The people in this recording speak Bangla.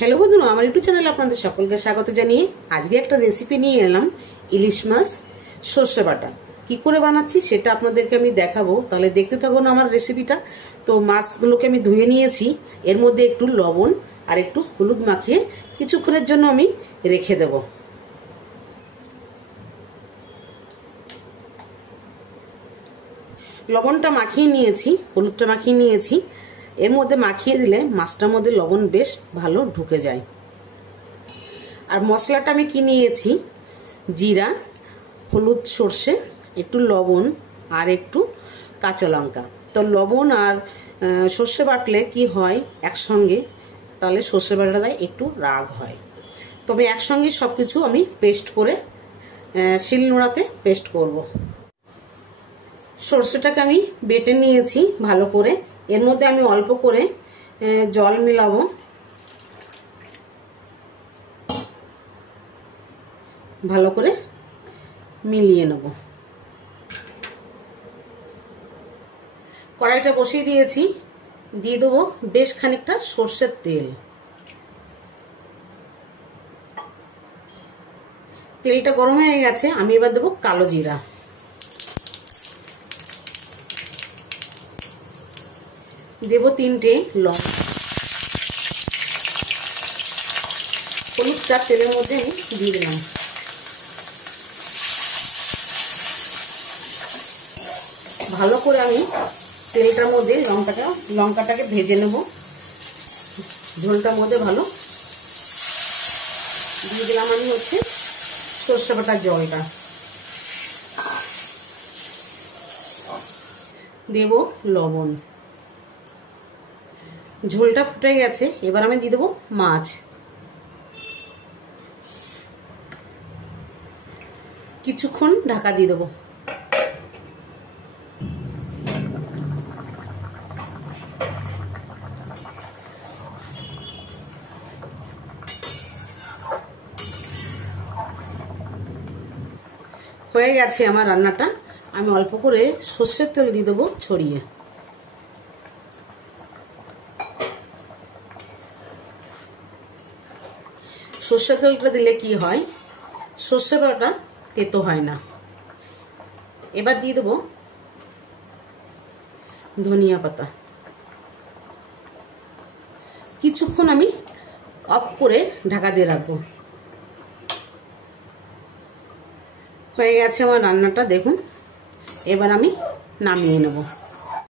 হ্যালো বন্ধুরা, আমার ইউটিউব চ্যানেলে আপনাদের সকলকে স্বাগত জানিয়ে আজকে একটা রেসিপি নিয়ে এলাম। ইলিশ মাছ সর্ষে বাটা কি করে বানাচ্ছি সেটা আপনাদেরকে আমি দেখাবো। তাহলে দেখতে থাকুন আমার রেসিপিটা। তো মাছগুলোকে আমি ধুয়ে নিয়েছি, এর মধ্যে একটু লবণ আর একটু হলুদ মাখিয়ে কিছুক্ষণের জন্য আমি রেখে দেব। লবণটা মাখিয়ে নিয়েছি, হলুদটা মাখিয়ে নিয়েছি। এর মধ্যে মাখিয়ে দিলে মাছটার মধ্যে লবণ বেশ ভালো ঢুকে যায়। আর মশলাটা আমি কি নিয়েছি, জিরা, হলুদ, সর্ষে, একটু লবণ আর একটু কাঁচা লঙ্কা। তো লবণ আর সর্ষে বাটলে কি হয় একসঙ্গে, তাহলে সর্ষে বাটাটা একটু রাগ হয়। তবে একসঙ্গে সব কিছু আমি পেস্ট করে শিলনোড়াতে পেস্ট করব। সর্ষেটাকে আমি বেটে নিয়েছি ভালো করে। এর মধ্যে আমি অল্প করে জল মিলাবো। ভালো করে মিলিয়ে নেব। কড়াইটা বসিয়ে দিয়েছি, দিয়ে দেবো বেশ খানিকটা সর্ষের তেল। তেলটা গরম হয়ে গেছে, আমি এবার দেবো কালো জিরা, দেব 3টে লঙ্কা, হলুদটা তেলের মধ্যে আমি দিয়ে দিলাম। ভালো করে আমি তেলটার মধ্যে লঙ্কাটাকে ভেজে নেব। ঝোলটার মধ্যে ভালো দিয়ে দিলাম আমি সর্ষে বাটার জলটা, দেব লবণ। ঝোলটা ফুটে গেছে, এবার আমি দিয়ে দেবো মাছ। কিছুক্ষণ ঢাকা দিয়ে দেবো। হয়ে গেছে আমার রান্নাটা। আমি অল্প করে সর্ষের তেল দিয়ে দেবো ছড়িয়ে। সর্ষের তেলটা দিলে কি হয়, সর্ষে বাটা তেতো হয় না। এবার দিয়ে দেবো ধনিয়া পাতা। কিছুক্ষণ আমি অফ করে ঢাকা দিয়ে রাখবো। হয়ে গেছে আমার রান্নাটা, দেখুন। এবার আমি নামিয়ে নেব।